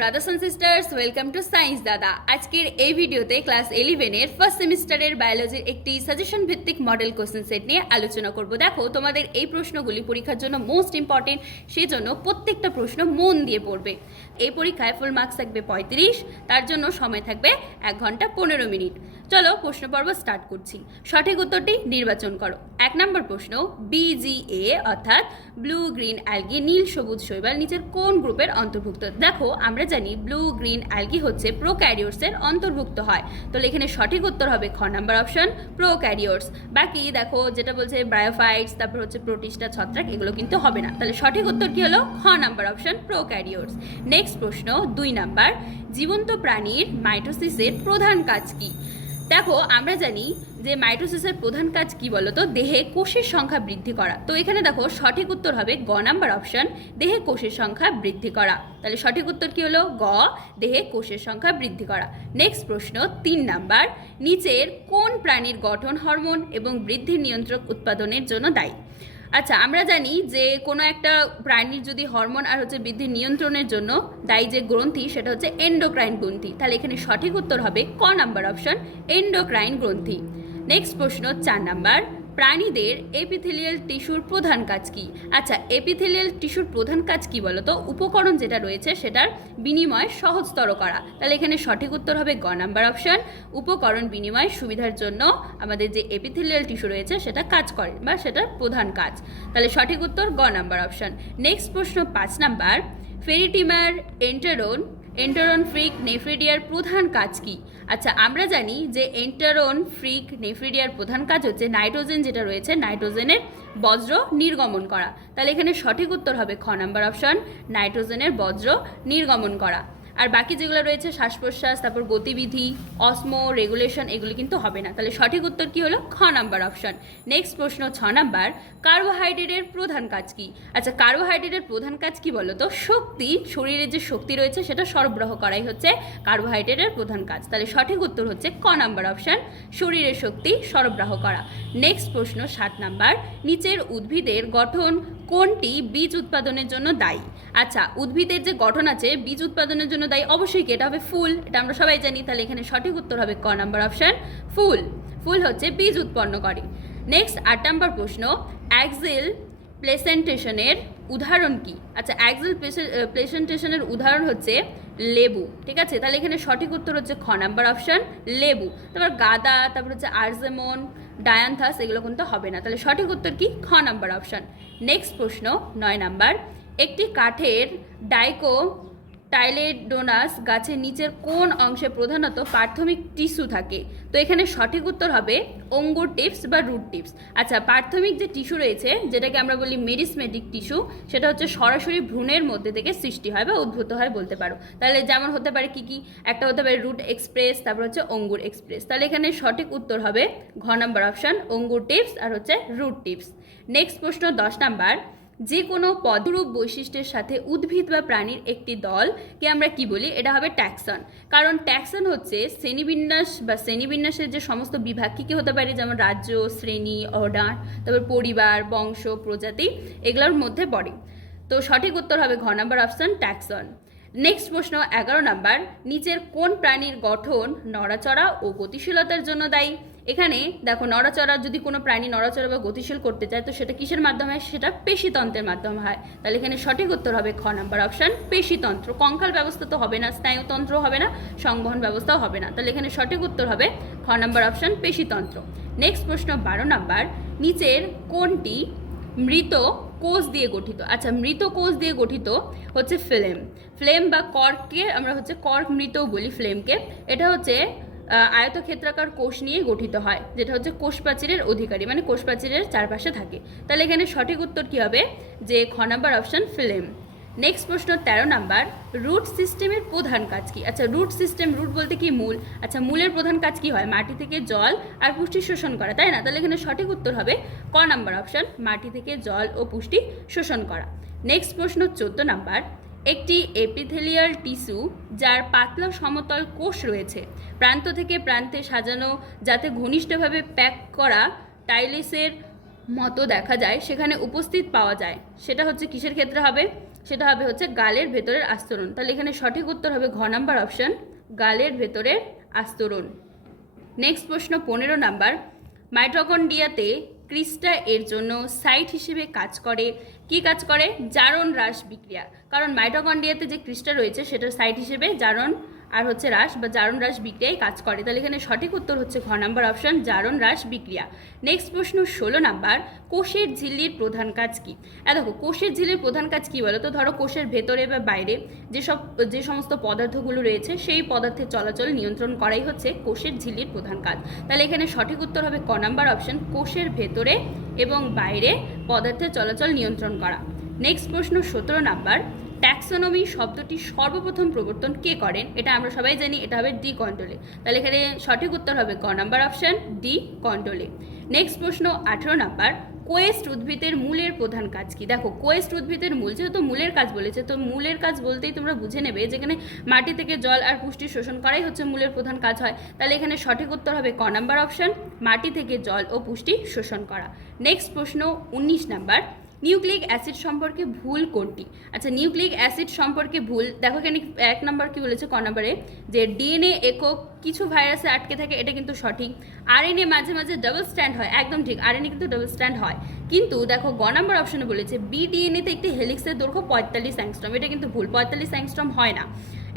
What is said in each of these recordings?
Brothers and sisters welcome to science Dada আজকের এই ভিডিওতে ক্লাস ইলেভেনের ফার্স্ট সেমিস্টারের বায়োলজির একটি সাজেশন ভিত্তিক মডেল কোশ্চেন সেট নিয়ে আলোচনা করব। দেখো, তোমাদের এই প্রশ্নগুলি পরীক্ষার জন্য মোস্ট ইম্পর্টেন্ট সেই জন্য প্রত্যেকটা প্রশ্ন মন দিয়ে পড়বে। এই পরীক্ষায় ফুল মার্কস থাকবে পঁয়ত্রিশ, তার জন্য সময় থাকবে এক ঘণ্টা পনেরো মিনিট। চলো প্রশ্ন পর্ব স্টার্ট করছি। সঠিক উত্তরটি নির্বাচন করো। এক নম্বর প্রশ্ন বিজিএ অর্থাৎ ব্লু গ্রিন অ্যালগি নীল সবুজ শৈবাল নিচের কোন গ্রুপের অন্তর্ভুক্ত? দেখো, আমরা জানি ব্লু গ্রিন অ্যালগি হচ্ছে প্রোক্যারিওটসের অন্তর্ভুক্ত হয়। তাহলে এখানে সঠিক উত্তর হবে খ নাম্বার অপশন প্রোক্যারিওটস বাকি দেখো যেটা বলছে ব্রায়োফাইটস তারপর হচ্ছে প্রোটিস্টা ছত্রাক, এগুলো কিন্তু হবে না। তাহলে সঠিক উত্তর কি হলো? খ নাম্বার অপশন প্রোক্যারিওটস নেক্সট প্রশ্ন, দুই নাম্বার, জীবন্ত প্রাণীর মাইটোসিসের প্রধান কাজ কি? দেখো আমরা জানি যে মাইটোসিসের প্রধান কাজ কি বলতো? দেহে কোষের সংখ্যা বৃদ্ধি করা। তো এখানে দেখো, সঠিক উত্তর হবে গ নাম্বার অপশন, দেহে কোষের সংখ্যা বৃদ্ধি করা। তাহলে সঠিক উত্তর কি হলো? গ, দেহে কোষের সংখ্যা বৃদ্ধি করা। নেক্সট প্রশ্ন, তিন নাম্বার, নিচের কোন প্রাণীর গঠন হরমোন এবং বৃদ্ধি নিয়ন্ত্রক উৎপাদনের জন্য দায়ী? আচ্ছা আমরা জানি যে কোনো একটা প্রাণীর যদি হরমোন আর হচ্ছে বৃদ্ধি নিয়ন্ত্রণের জন্য দায়ী যে গ্রন্থি, সেটা হচ্ছে এন্ডোক্রাইন গ্রন্থি। তাহলে এখানে সঠিক উত্তর হবে ক নাম্বার অপশন এন্ডোক্রাইন গ্রন্থি। নেক্সট প্রশ্ন চার নাম্বার প্রাণীদের এপিথেলিয়াল টিস্যুর প্রধান কাজ কি? আচ্ছা এপিথেলিয়াল টিস্যুর প্রধান কাজ কি বলতো? উপকরণ যেটা রয়েছে সেটার বিনিময় সহজতর করা। তাহলে এখানে সঠিক উত্তর হবে গ নাম্বার অপশন উপকরণ বিনিময় সুবিধার জন্য আমাদের যে এপিথেলিয়াল টিস্যু রয়েছে সেটা কাজ করে বা সেটার প্রধান কাজ। তাহলে সঠিক উত্তর গ নাম্বার অপশন নেক্সট প্রশ্ন পাঁচ নাম্বার ফেরিটিমার এন্টারোন এন্টারন ফ্রিক নেফ্রিডিয়ার প্রধান কাজ কি? আচ্ছা আমরা জানি যে এন্টারন ফ্রিক নেফ্রিডিয়ার প্রধান কাজ হচ্ছে নাইট্রোজেন যেটা রয়েছে, নাইট্রোজেনের বজ্র নির্গমন করা। তাহলে এখানে সঠিক উত্তর হবে খ নাম্বার অপশন, নাইট্রোজেনের বজ্র নির্গমন করা। আর বাকি যেগুলো রয়েছে শ্বাস প্রশ্বাস তারপর গতিবিধি, অসমো রেগুলেশন এগুলি কিন্তু হবে না। তাহলে সঠিক উত্তর কি হলো? খ নাম্বার অপশন নেক্সট প্রশ্ন ছ নাম্বার। কার্বোহাইড্রেটের প্রধান কাজ কি? আচ্ছা কার্বোহাইড্রেটের প্রধান কাজ কি বলো তো শক্তি শরীরে যে শক্তি রয়েছে, সেটা সরবরাহ করাই হচ্ছে কার্বোহাইড্রেটের প্রধান কাজ। তাহলে সঠিক উত্তর হচ্ছে ক নাম্বার অপশন শরীরের শক্তি সরবরাহ করা। নেক্সট প্রশ্ন সাত নাম্বার। নিচের উদ্ভিদের গঠন কোনটি বীজ উৎপাদনের জন্য দায়ী? আচ্ছা উদ্ভিদের যে গঠন আছে, বীজ উৎপাদনের জন্য দায়ী অবশ্যই কি এটা হবে ফুল? এটা আমরা সবাই জানি, তাহলে এখানে সঠিক উত্তর হবে ক নাম্বার অপশান, ফুল। ফুল হচ্ছে বীজ উৎপন্ন করে নেক্সট আট নাম্বার প্রশ্ন অ্যাক্সেল প্লেসেন্টেশনের উদাহরণ কি? আচ্ছা অ্যাক্সেল প্লেসেন্টেশনের উদাহরণ হচ্ছে লেবু, ঠিক আছে? তাহলে এখানে সঠিক উত্তর হচ্ছে খ নাম্বার অপশান, লেবু। তারপর গাদা, তারপর হচ্ছে আর্জেমন, ডায়ান্থাস, এগুলো কিন্তু হবে না। তাহলে সঠিক উত্তর কি? খ নাম্বার অপশান। নেক্সট প্রশ্ন, নয় নাম্বার, একটি কাঠের ডাইকো টাইলেডোনাস গাছের নিচের কোন অংশে প্রধানত প্রাথমিক টিস্যু থাকে? তো এখানে সঠিক উত্তর হবে অঙ্গুর টিপস বা রুট টিপস। আচ্ছা প্রাথমিক যে টিস্যু রয়েছে, যেটাকে আমরা বলি মেরিসমেটিক টিস্যু, সেটা হচ্ছে সরাসরি ভ্রূণের মধ্যে থেকে সৃষ্টি হয় বা উদ্ভূত হয় বলতে পারো। তাহলে যেমন হতে পারে কি কি? একটা হতে পারে রুট এক্সপ্রেস, তারপর হচ্ছে অঙ্গুর এক্সপ্রেস। তাহলে এখানে সঠিক উত্তর হবে ঘ নাম্বার অপশন, অঙ্গুর টিপস আর হচ্ছে রুট টিপস। নেক্সট প্রশ্ন দশ নাম্বার। যে কোনো পদরূপ বৈশিষ্ট্যের সাথে উদ্ভিদ বা প্রাণীর একটি দলকে আমরা কি বলি? এটা হবে ট্যাক্সন। কারণ ট্যাক্সন হচ্ছে শ্রেণীবিন্যাস বা শ্রেণীবিন্যাসের যে সমস্ত বিভাগ, কী কী হতে পারে? যেমন রাজ্য, শ্রেণি, অর্ডার, তারপর পরিবার, বংশ, প্রজাতি, এগুলোর মধ্যে পড়ে। তো সঠিক উত্তর হবে ঘ নম্বর অপশন, ট্যাক্সন। নেক্সট প্রশ্ন, এগারো নাম্বার, নিচের কোন প্রাণীর গঠন নড়াচড়া ও গতিশীলতার জন্য দায়ী? এখানে দেখো নড়াচড়া, যদি কোনো প্রাণী নড়াচড়া বা গতিশীল করতে চায়, তো সেটা কিসের মাধ্যমে? সেটা পেশিতন্ত্রের মাধ্যমে হয়। তাহলে এখানে সঠিক উত্তর হবে খ নাম্বার অপশান পেশিতন্ত্র। কঙ্কাল ব্যবস্থা তো হবে না, স্নায়ুতন্ত্র হবে না, সংবহন ব্যবস্থাও হবে না। তাহলে এখানে সঠিক উত্তর হবে খ নাম্বার অপশন পেশিতন্ত্র। নেক্সট প্রশ্ন বারো নাম্বার, নিচের কোনটি মৃত কোষ দিয়ে গঠিত? আচ্ছা মৃত কোষ দিয়ে গঠিত হচ্ছে ফ্লেম। ফ্লেম বা কর্ককে আমরা হচ্ছে কর্ক মৃতও বলি, ফ্লেমকে। এটা হচ্ছে আয়তক্ষেত্রাকার কোষ নিয়ে গঠিত হয়, যেটা হচ্ছে কোষ প্রাচীরের অধিকারী মানে কোষ প্রাচীরের চারপাশে থাকে। তাহলে এখানে সঠিক উত্তর কী হবে? যে খ নাম্বার অপশন ফিল্ম নেক্সট প্রশ্ন তেরো নাম্বার রুট সিস্টেমের প্রধান কাজ কি? আচ্ছা রুট সিস্টেম রুট বলতে কি মূল? আচ্ছা মূলের প্রধান কাজ কি হয়? মাটি থেকে জল আর পুষ্টি শোষণ করা, তাই না? তাহলে এখানে সঠিক উত্তর হবে ক নাম্বার অপশন মাটি থেকে জল ও পুষ্টি শোষণ করা। নেক্সট প্রশ্ন চোদ্দ নাম্বার একটি এপিথেলিয়াল টিস্যু যার পাতলা সমতল কোষ রয়েছে। প্রান্ত থেকে প্রান্তে সাজানো, যাতে ঘনিষ্ঠভাবে প্যাক করা টাইলিসের মতো দেখা যায়, সেখানে উপস্থিত পাওয়া যায়। সেটা হচ্ছে কিসের ক্ষেত্রে হবে? সেটা হবে হচ্ছে গালের ভেতরের আস্তরণ। তাহলে এখানে সঠিক উত্তর হবে ঘ নাম্বার অপশন গালের ভেতরের আস্তরণ। নেক্সট প্রশ্ন পনেরো নাম্বার। মাইটোকন্ডিয়াতে ক্রিস্টা এর জন্য সাইট হিসেবে কাজ করে। কি কাজ করে? জারণ হ্রাস বিক্রিয়া। কারণ মাইটোকন্ডিয়াতে যে ক্রিস্টা রয়েছে সেটা সাইট হিসেবে জারণ আর হচ্ছে হ্রাস বা জারণ হ্রাস বিক্রিয়ায় কাজ করে। তাহলে এখানে সঠিক উত্তর হচ্ছে ঘ নাম্বার অপশন জারণ হ্রাস বিক্রিয়া। নেক্সট প্রশ্ন ষোলো নাম্বার, কোষের ঝিল্লির প্রধান কাজ কী? দেখো, কোষের ঝিল্লির প্রধান কাজ কী বলো তো ধরো কোষের ভেতরে বা বাইরে যেসব, যে সমস্ত পদার্থগুলো রয়েছে, সেই পদার্থের চলাচল নিয়ন্ত্রণ করাই হচ্ছে কোষের ঝিল্লির প্রধান কাজ। তাহলে এখানে সঠিক উত্তর হবে ক নাম্বার অপশন কোষের ভেতরে এবং বাইরে পদার্থের চলাচল নিয়ন্ত্রণ করা। নেক্সট প্রশ্ন সতেরো নাম্বার ট্যাক্সোনমি শব্দটি সর্বপ্রথম প্রবর্তন কে করেন? এটা আমরা সবাই জানি, এটা হবে ডি কন্ট্রোলে তাহলে এখানে সঠিক উত্তর হবে ক নাম্বার অপশন? ডি কন্ট্রোলে নেক্সট প্রশ্ন, আঠেরো নাম্বার। কোয়েস্ট উদ্ভিদের মূলের প্রধান কাজ কি? দেখো, কোয়েস্ট উদ্ভিদের মূল, যেহেতু মূলের কাজ বলেছে, তো মূলের কাজ বলতেই তোমরা বুঝে নেবে যেখানে মাটি থেকে জল আর পুষ্টি শোষণ করাই হচ্ছে মূলের প্রধান কাজ হয়। তাহলে এখানে সঠিক উত্তর হবে ক নাম্বার অপশন? মাটি থেকে জল ও পুষ্টি শোষণ করা। নেক্সট প্রশ্ন, উনিশ নাম্বার। নিউক্লিক অ্যাসিড সম্পর্কে ভুল কোনটি? আচ্ছা নিউক্লিক অ্যাসিড সম্পর্কে ভুল, দেখো এখানে এক নম্বর কি বলেছে, ক নম্বরে যে ডিএনএ একক কিছু ভাইরাসে আটকে থাকে, এটা কিন্তু সঠিক। আরএনএ মাঝে মাঝে ডাবল স্ট্যান্ড হয়, একদম ঠিক আর আরএনএ কিন্তু ডাবল স্ট্যান্ড হয়। কিন্তু দেখো, গ নম্বর অপশনে বলেছে বিডিএনএতে একটি হেলিক্সের দৈর্ঘ্য পঁয়তাল্লিশ অ্যাংস্ট্রম এটা কিন্তু ভুল, পঁয়তাল্লিশ অ্যাংস্ট্রম হয় না।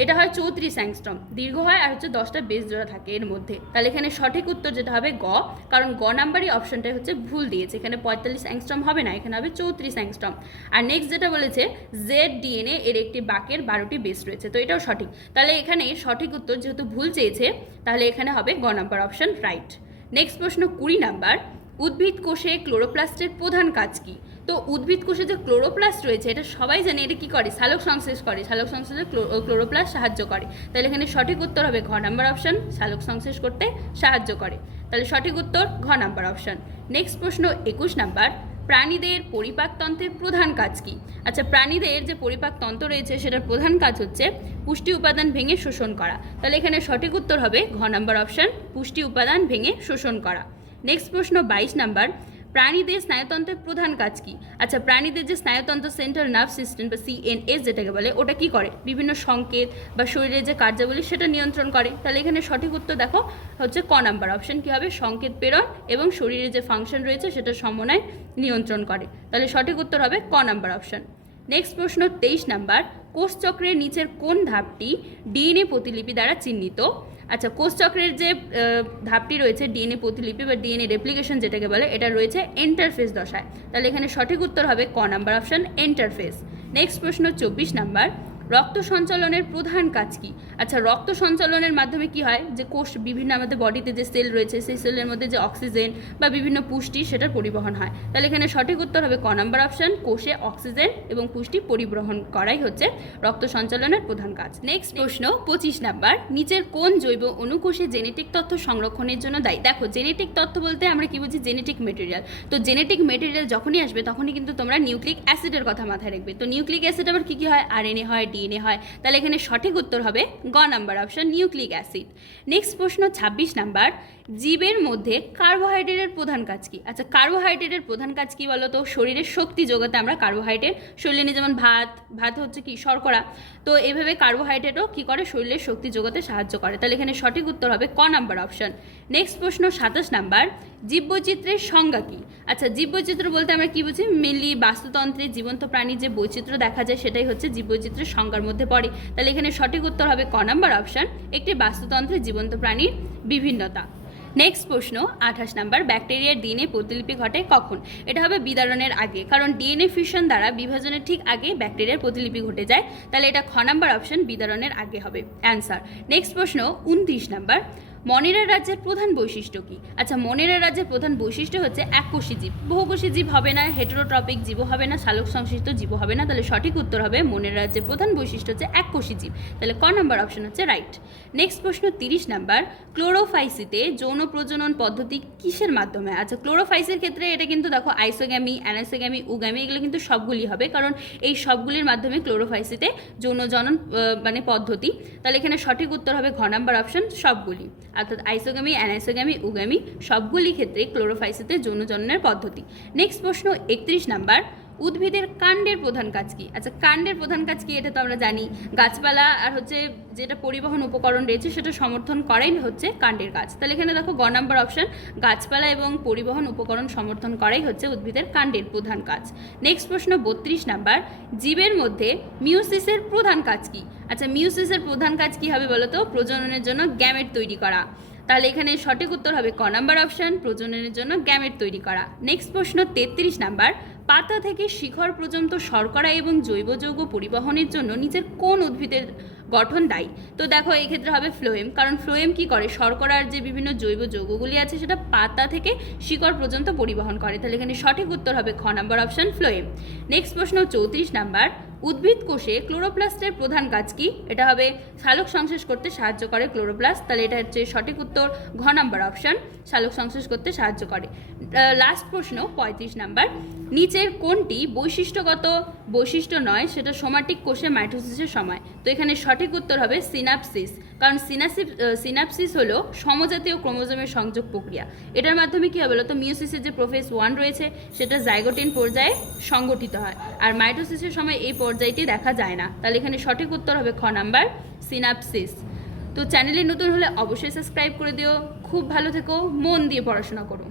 এটা হয় চৌত্রিশ অ্যাংস্ট্রম। দীর্ঘ হয় আর হচ্ছে দশটা বেস জোড়া থাকে এর মধ্যে। তাহলে এখানে সঠিক উত্তর যেটা হবে গ, কারণ গ নাম্বারই অপশনটাই হচ্ছে ভুল দিয়েছে। এখানে পঁয়তাল্লিশ অ্যাংস্ট্রম হবে না, এখানে হবে চৌত্রিশ অ্যাংস্ট্রম। আর নেক্সট যেটা বলেছে জেড ডিএনএ এর একটি বাকের বারোটি বেস রয়েছে, তো এটাও সঠিক। তাহলে এখানে সঠিক উত্তর যেহেতু ভুল চেয়েছে, তাহলে এখানে হবে গ নাম্বার অপশন রাইট। নেক্সট প্রশ্ন কুড়ি নাম্বার, উদ্ভিদ কোষে ক্লোরোপ্লাস্টের প্রধান কাজ কি? তো উদ্ভিদ কোষে যে ক্লোরোপ্লাস্ট রয়েছে, এটা সবাই জানে এটা কি করে? সালোক সংশ্লেষ করে। সালোক সংশ্লেষে ক্লোরোপ্লাস্ট সাহায্য করে। তাহলে এখানে সঠিক উত্তর হবে ঘ নাম্বার অপশন, সালোক সংশ্লেষ করতে সাহায্য করে। তাহলে সঠিক উত্তর, ঘ নাম্বার অপশন। নেক্সট প্রশ্ন, একুশ নাম্বার, প্রাণীদের পরিপাকতন্ত্রের প্রধান কাজ কি? আচ্ছা প্রাণীদের যে পরিপাকতন্ত্র রয়েছে, সেটার প্রধান কাজ হচ্ছে পুষ্টি উপাদান ভেঙে শোষণ করা। তাহলে এখানে সঠিক উত্তর হবে ঘ নাম্বার অপশন, পুষ্টি উপাদান ভেঙে শোষণ করা। নেক্সট প্রশ্ন, বাইশ নাম্বার প্রাণীদের স্নায়ুতন্ত্রের প্রধান কাজ কি? আচ্ছা প্রাণীদের যে স্নায়ুতন্ত্র সেন্ট্রাল নার্ভ সিস্টেম বা সিএনএস যেটাকে বলে, ওটা কি করে? বিভিন্ন সংকেত বা শরীরের যে কার্যাবলী সেটা নিয়ন্ত্রণ করে। তাহলে এখানে সঠিক উত্তর দেখো, হচ্ছে ক নাম্বার অপশন কি হবে? সংকেত প্রেরণ এবং শরীরের যে ফাংশন রয়েছে সেটা সমন্বয় নিয়ন্ত্রণ করে। তাহলে সঠিক উত্তর হবে ক নাম্বার অপশন নেক্সট প্রশ্ন, তেইশ নাম্বার কোষচক্রের নিচের কোন ধাপটি ডিএনএ প্রতিলিপি দ্বারা চিহ্নিত? আচ্ছা কোষচক্রের যে ধাপটি রয়েছে, ডিএনএ প্রতিলিপি বা ডিএনএ রেপ্লিকেশন যেটাকে বলে, এটা রয়েছে এন্টারফেস দশায়। তাহলে এখানে সঠিক উত্তর হবে ক নাম্বার অপশন এন্টারফেস নেক্সট প্রশ্ন, চব্বিশ নাম্বার রক্ত সঞ্চালনের প্রধান কাজ কি? আচ্ছা রক্ত সঞ্চালনের মাধ্যমে কি হয়? যে কোষ বিভিন্ন আমাদের বডিতে যে সেল রয়েছে, সেই সেলের মধ্যে যে অক্সিজেন বা বিভিন্ন পুষ্টি সেটার পরিবহন হয়। তাহলে এখানে সঠিক উত্তর হবে ক নম্বর অপশন, কোষে অক্সিজেন এবং পুষ্টি পরিবহন করাই হচ্ছে রক্ত সঞ্চালনের প্রধান কাজ। নেক্সট প্রশ্ন, পঁচিশ নাম্বার, নিচের কোন জৈব অনুকোষে জেনেটিক তথ্য সংরক্ষণের জন্য দায়ী? দেখো, জেনেটিক তথ্য বলতে আমরা কি বুঝি? Genetic material. তো জেনেটিক মেটেরিয়াল যখনই আসবে, তখনই কিন্তু তোমরা নিউক্লিক অ্যাসিডের কথা মাথায় রাখবে। তো নিউক্লিক অ্যাসিড আবার কী কী হয়? আরএনএ হয় ডিএনএ হয়। তাহলে এখানে সঠিক উত্তর হবে গ number option nucleic acid. Next প্রশ্ন ছাব্বিশ নাম্বার, জীবের মধ্যে কার্বোহাইড্রেটের প্রধান কাজ কি? আচ্ছা কার্বোহাইড্রেটের প্রধান কাজ কি বলো তো শরীরের শক্তি যোগাতে আমরা কার্বোহাইড্রেট, শরীরে নিয়ে যেমন ভাত ভাত হচ্ছে কি শর্করা, তো এইভাবে কার্বোহাইড্রেটও কি করে? শরীরের শক্তি যোগাতে সাহায্য করে। তাহলে এখানে সঠিক উত্তর হবে ক নাম্বার অপশন নেক্সট প্রশ্ন সাতাশ নাম্বার জীববৈচিত্র্যের সংজ্ঞা কি? আচ্ছা জীববৈচিত্র্য বলতে আমরা কি বুঝি? মেনলি বাস্তুতন্ত্রে জীবন্ত প্রাণীর যে বৈচিত্র্য দেখা যায় সেটাই হচ্ছে জীববৈচিত্র্যের সংজ্ঞার মধ্যে পড়ে। তাহলে এখানে সঠিক উত্তর হবে ক নাম্বার অপশন, একটি বাস্তুতন্ত্রে জীবন্ত প্রাণীর বিভিন্নতা। নেক্সট প্রশ্ন, আঠাশ নাম্বার, ব্যাকটেরিয়ার ডিএনএ প্রতিলিপি ঘটে কখন? এটা হবে বিদারণের আগে, কারণ ডিএনএ ফিউশন দ্বারা বিভাজনের ঠিক আগে ব্যাকটেরিয়ার প্রতিলিপি ঘটে যায়। তাহলে এটা খ নাম্বার অপশন, বিদারণের আগে হবে। অ্যান্সার নেক্সট প্রশ্ন, উনত্রিশ নাম্বার মনেরা রাজ্যের প্রধান বৈশিষ্ট্য কি? আচ্ছা মনেরা রাজ্যের প্রধান বৈশিষ্ট্য হচ্ছে এককোষী জীব। বহুকোষী জীব হবে না হেটেরোট্রপিক জীব হবে না সালোক সংশ্লিষ্ট জীব হবে না। তাহলে সঠিক উত্তর হবে মনের রাজ্যের প্রধান বৈশিষ্ট্য হচ্ছে এককোষী জীব। তাহলে ক নাম্বার অপশন হচ্ছে রাইট নেক্সট প্রশ্ন তিরিশ নাম্বার। ক্লোরোফাইসিতে যৌন প্রজনন পদ্ধতি কিসের মাধ্যমে? আচ্ছা ক্লোরোফাইসের ক্ষেত্রে এটা কিন্তু দেখো আইসোগ্যামি, অ্যানাসোগ্যামি উগ্যামি এগুলো কিন্তু সবগুলি হবে। কারণ এই সবগুলির মাধ্যমে ক্লোরোফাইসিতে যৌন জনন মানে পদ্ধতি। তাহলে এখানে সঠিক উত্তর হবে ঘ নাম্বার অপশন সবগুলি। অর্থাৎ আইসোগ্যামি অ্যানাইসোগ্যামি উগ্যামি সবগুলি ক্ষেত্রে ক্লোরোফাইসিতে যৌন জননের পদ্ধতি। নেক্সট প্রশ্ন একত্রিশ নাম্বার। উদ্ভিদের কাণ্ডের প্রধান কাজ কি? আচ্ছা কাণ্ডের প্রধান কাজ কি এটা তো আমরা জানি। গাছপালা আর হচ্ছে যেটা পরিবহন উপকরণ রয়েছে সেটা সমর্থন করাই হচ্ছে কাণ্ডের কাজ। তাহলে এখানে দেখো, গ নাম্বার অপশন, গাছপালা এবং পরিবহন উপকরণ সমর্থন করাই হচ্ছে উদ্ভিদের কাণ্ডের প্রধান কাজ। নেক্সট প্রশ্ন, বত্রিশ নাম্বার, জীবের মধ্যে মিউসিসের প্রধান কাজ কি? আচ্ছা মিউসিসের প্রধান কাজ কি হবে বলো তো প্রজননের জন্য গ্যামেট তৈরি করা। তাহলে এখানে সঠিক উত্তর হবে ক নাম্বার অপশন, প্রজননের জন্য গ্যামেট তৈরি করা। নেক্সট প্রশ্ন, তেত্রিশ নাম্বার, পাতা থেকে শিখর পর্যন্ত শর্করা এবং জৈব যৌগ পরিবহনের জন্য নিজের কোন উদ্ভিদের গঠন দায়ী? তো দেখো, এই ক্ষেত্রে হবে ফ্লোয়েম, কারণ ফ্লোয়েম কি করে? শর্করার যে বিভিন্ন জৈব যৌগগুলি আছে, সেটা পাতা থেকে শিকড় পর্যন্ত পরিবহন করে। তাহলে এখানে সঠিক উত্তর হবে খ নাম্বার অপশন, ফ্লোয়েম। নেক্সট প্রশ্ন, চৌত্রিশ নাম্বার উদ্ভিদ কোষে ক্লোরোপ্লাস্টের প্রধান কাজ কি? এটা হবে শালক সংশ্লেষ করতে সাহায্য করে ক্লোরোপ্লাস্ট। তাহলে এটা হচ্ছে সঠিক উত্তর ঘ নাম্বার অপশন শালক সংশ্লেষ করতে সাহায্য করে। লাস্ট প্রশ্ন, পঁয়ত্রিশ নাম্বার। নিচের কোনটি বৈশিষ্ট্যগত বৈশিষ্ট্য নয়, সেটা সোমাটিক কোষে মাইটোসিসের সময়। তো এখানে সঠিক উত্তর হবে সিনাপসিস। কারণ সিনাসিস সিনাপসিস হলো সমজাতীয় ক্রোমোজোমের সংযোগ প্রক্রিয়া। এটার মাধ্যমে কী হবে তো মিওসিসের যে প্রোফেস ওয়ান রয়েছে, সেটা জাইগোটিন পর্যায়ে সংগঠিত হয়। আর মাইটোসিসের সময় এই পর্যায়টি দেখা যায় না। তাহলে এখানে সঠিক উত্তর হবে খ নাম্বার, সিনাপসিস। তো চ্যানেলে নতুন হলে অবশ্যই সাবস্ক্রাইব করে দিও। খুব ভালো থেকো, মন দিয়ে পড়াশোনা করো।